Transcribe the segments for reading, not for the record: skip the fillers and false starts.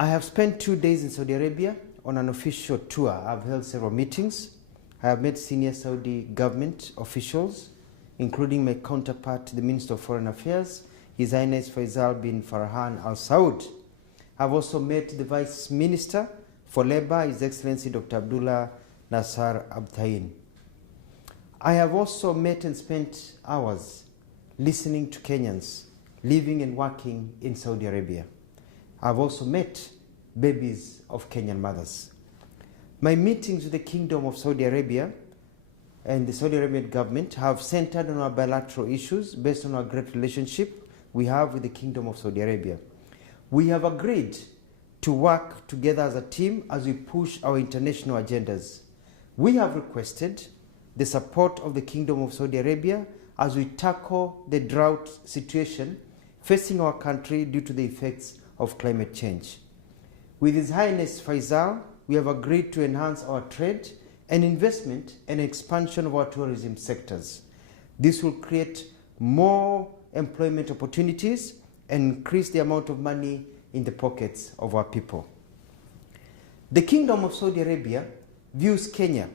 I have spent 2 days in Saudi Arabia on an official tour. I've held several meetings. I have met senior Saudi government officials, including my counterpart, the Minister of Foreign Affairs, His Highness Faisal bin Farhan Al Saud. I've also met the Vice Minister for Labour, His Excellency Dr. Abdullah Nasser Abtain. I have also met and spent hours listening to Kenyans living and working in Saudi Arabia. I've also met babies of Kenyan mothers. My meetings with the Kingdom of Saudi Arabia and the Saudi Arabian government have centered on our bilateral issues based on our great relationship we have with the Kingdom of Saudi Arabia. We have agreed to work together as a team as we push our international agendas. We have requested the support of the Kingdom of Saudi Arabia as we tackle the drought situation facing our country due to the effects of climate change. With His Highness Faisal, we have agreed to enhance our trade and investment and expansion of our tourism sectors. This will create more employment opportunities and increase the amount of money in the pockets of our people. The Kingdom of Saudi Arabia views Kenya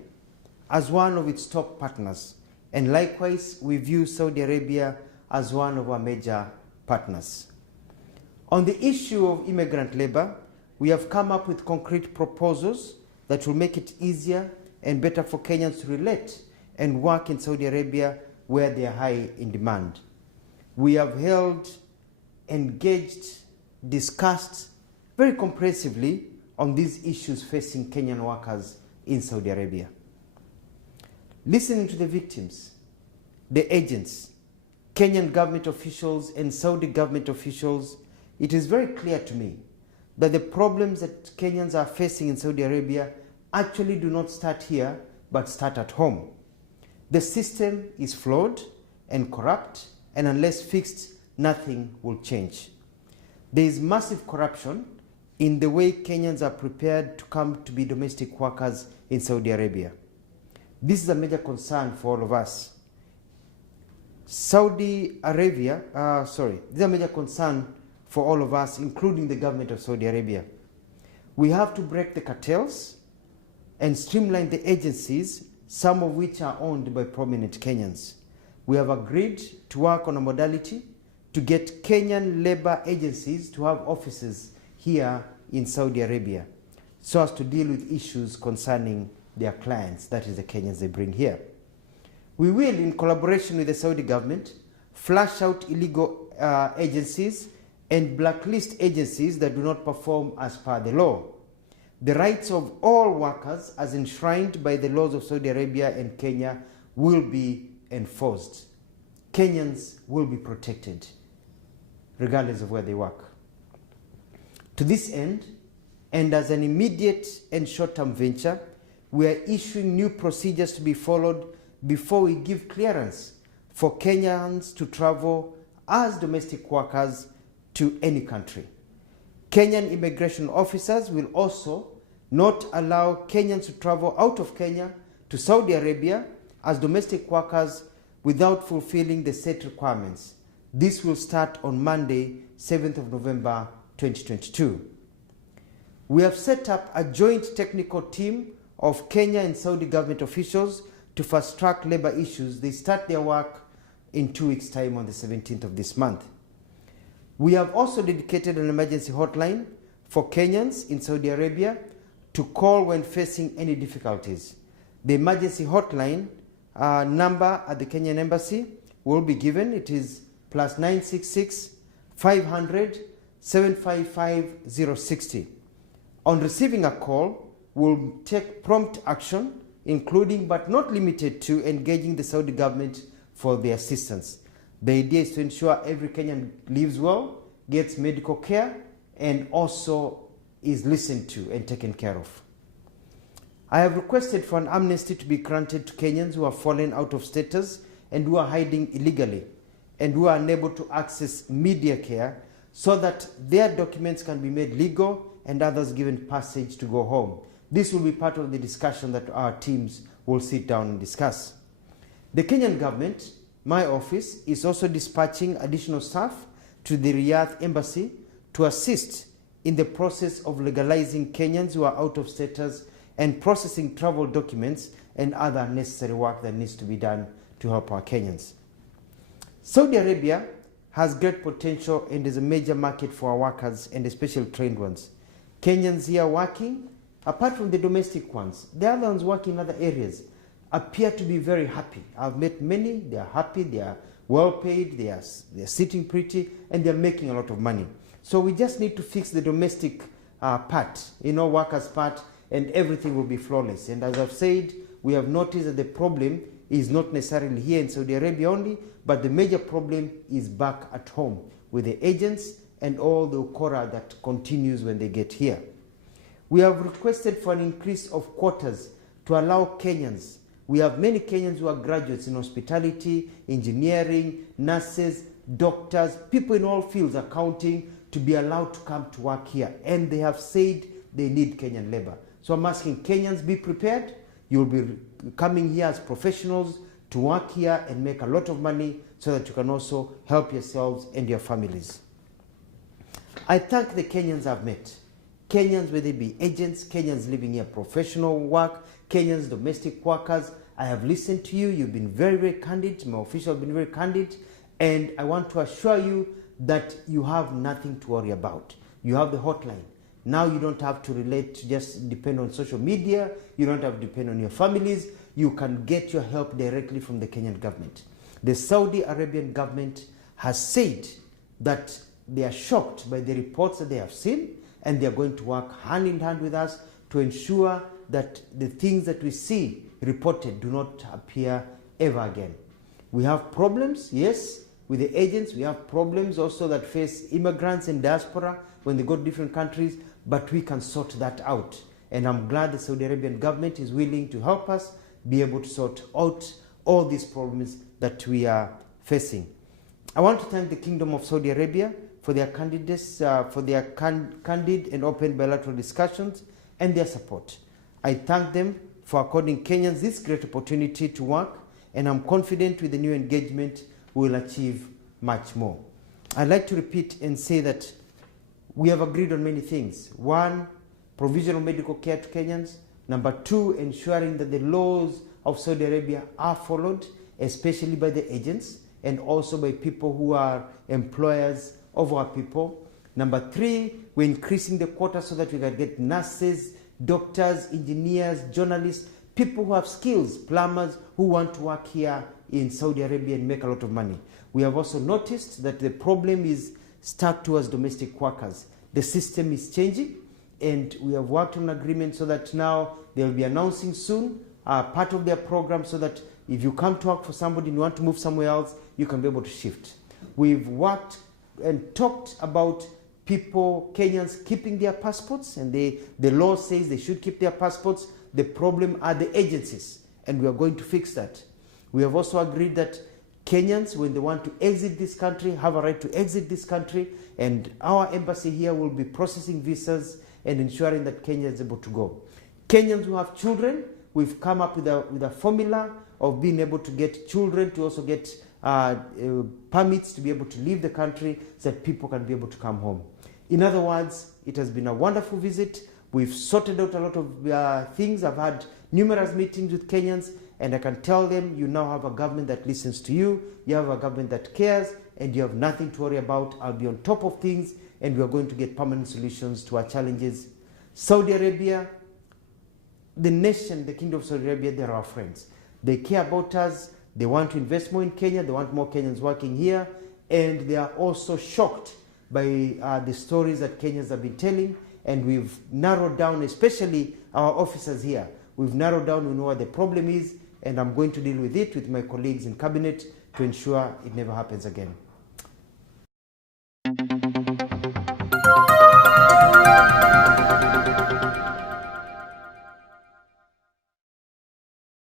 as one of its top partners, and likewise we view Saudi Arabia as one of our major partners. On the issue of immigrant labor, we have come up with concrete proposals that will make it easier and better for Kenyans to relate and work in Saudi Arabia where they are high in demand. We have held, engaged, discussed very comprehensively on these issues facing Kenyan workers in Saudi Arabia. Listening to the victims, the agents, Kenyan government officials and Saudi government officials, it is very clear to me that the problems that Kenyans are facing in Saudi Arabia actually do not start here, but start at home. The system is flawed and corrupt, and unless fixed, nothing will change. There is massive corruption in the way Kenyans are prepared to come to be domestic workers in Saudi Arabia. This is a major concern for all of us. This is a major concern for all of us, including the government of Saudi Arabia. We have to break the cartels and streamline the agencies, some of which are owned by prominent Kenyans. We have agreed to work on a modality to get Kenyan labor agencies to have offices here in Saudi Arabia so as to deal with issues concerning their clients, that is the Kenyans they bring here. We will, in collaboration with the Saudi government, flush out illegal agencies and blacklist agencies that do not perform as per the law. The rights of all workers, as enshrined by the laws of Saudi Arabia and Kenya, will be enforced. Kenyans will be protected, regardless of where they work. To this end, and as an immediate and short-term venture, we are issuing new procedures to be followed before we give clearance for Kenyans to travel as domestic workers to any country. Kenyan immigration officers will also not allow Kenyans to travel out of Kenya to Saudi Arabia as domestic workers without fulfilling the set requirements. This will start on Monday, 7th of November, 2022. We have set up a joint technical team of Kenya and Saudi government officials to fast-track labor issues. They start their work in 2 weeks' time on the 17th of this month. We have also dedicated an emergency hotline for Kenyans in Saudi Arabia to call when facing any difficulties. The emergency hotline number at the Kenyan Embassy will be given. It is +966 500 755 060. On receiving a call, we'll take prompt action, including but not limited to engaging the Saudi government for the assistance. The idea is to ensure every Kenyan lives well, gets medical care, and also is listened to and taken care of. I have requested for an amnesty to be granted to Kenyans who have fallen out of status and who are hiding illegally and who are unable to access media care so that their documents can be made legal and others given passage to go home. This will be part of the discussion that our teams will sit down and discuss. The Kenyan government, my office, is also dispatching additional staff to the Riyadh embassy to assist in the process of legalizing Kenyans who are out of status and processing travel documents and other necessary work that needs to be done to help our Kenyans. Saudi Arabia has great potential and is a major market for our workers, and especially trained ones. Kenyans here working, apart from the domestic ones, the other ones working in other areas, appear to be very happy. I've met many, they are happy, they are well paid, they're sitting pretty, and they're making a lot of money. So we just need to fix the domestic part, workers' part, and everything will be flawless. And as I've said, we have noticed that the problem is not necessarily here in Saudi Arabia only, but the major problem is back at home with the agents and all the ukora that continues when they get here. We have requested for an increase of quotas to allow Kenyans. We have many Kenyans who are graduates in hospitality, engineering, nurses, doctors, people in all fields, accounting, to be allowed to come to work here. And they have said they need Kenyan labor. So I'm asking Kenyans, be prepared. You'll be coming here as professionals to work here and make a lot of money so that you can also help yourselves and your families. I thank the Kenyans I've met. Kenyans, whether they be agents, Kenyans living here, professional work, Kenyans, domestic workers. I have listened to you. You've been very, very candid. My officials have been very candid. And I want to assure you that you have nothing to worry about. You have the hotline. Now you don't have to just depend on social media. You don't have to depend on your families. You can get your help directly from the Kenyan government. The Saudi Arabian government has said that they are shocked by the reports that they have seen, and they are going to work hand in hand with us to ensure that the things that we see reported do not appear ever again. We have problems, yes, with the agents. We have problems also that face immigrants and diaspora when they go to different countries, but we can sort that out. And I'm glad the Saudi Arabian government is willing to help us be able to sort out all these problems that we are facing. I want to thank the Kingdom of Saudi Arabia for their candidates, for their candid and open bilateral discussions and their support. I thank them for according Kenyans this great opportunity to work, and I'm confident with the new engagement we will achieve much more. I'd like to repeat and say that we have agreed on many things. One, provision of medical care to Kenyans. Number two, ensuring that the laws of Saudi Arabia are followed, especially by the agents and also by people who are employers of our people. Number three, we're increasing the quota so that we can get nurses, doctors, engineers, journalists, people who have skills, plumbers who want to work here in Saudi Arabia and make a lot of money. We have also noticed that the problem is stuck towards domestic workers. The system is changing, and we have worked on an agreement so that now they'll be announcing soon part of their program so that if you come to work for somebody and you want to move somewhere else, you can be able to shift. We've worked and talked about people, Kenyans, keeping their passports, and the law says they should keep their passports. The problem are the agencies, and we are going to fix that. We have also agreed that Kenyans, when they want to exit this country, have a right to exit this country, and our embassy here will be processing visas and ensuring that Kenya is able to go. Kenyans who have children, we've come up with a formula of being able to get children to also get permits to be able to leave the country so that people can be able to come home. In other words, it has been a wonderful visit. We've sorted out a lot of things. I've had numerous meetings with Kenyans, and I can tell them you now have a government that listens to you, you have a government that cares, and you have nothing to worry about. I'll be on top of things, and we are going to get permanent solutions to our challenges. Saudi Arabia, the nation, the Kingdom of Saudi Arabia, they're our friends. They care about us. They want to invest more in Kenya. They want more Kenyans working here. And they are also shocked by the stories that Kenyans have been telling. And we've narrowed down, especially our officers here. We've narrowed down, we know what the problem is, and I'm going to deal with it with my colleagues in cabinet to ensure it never happens again.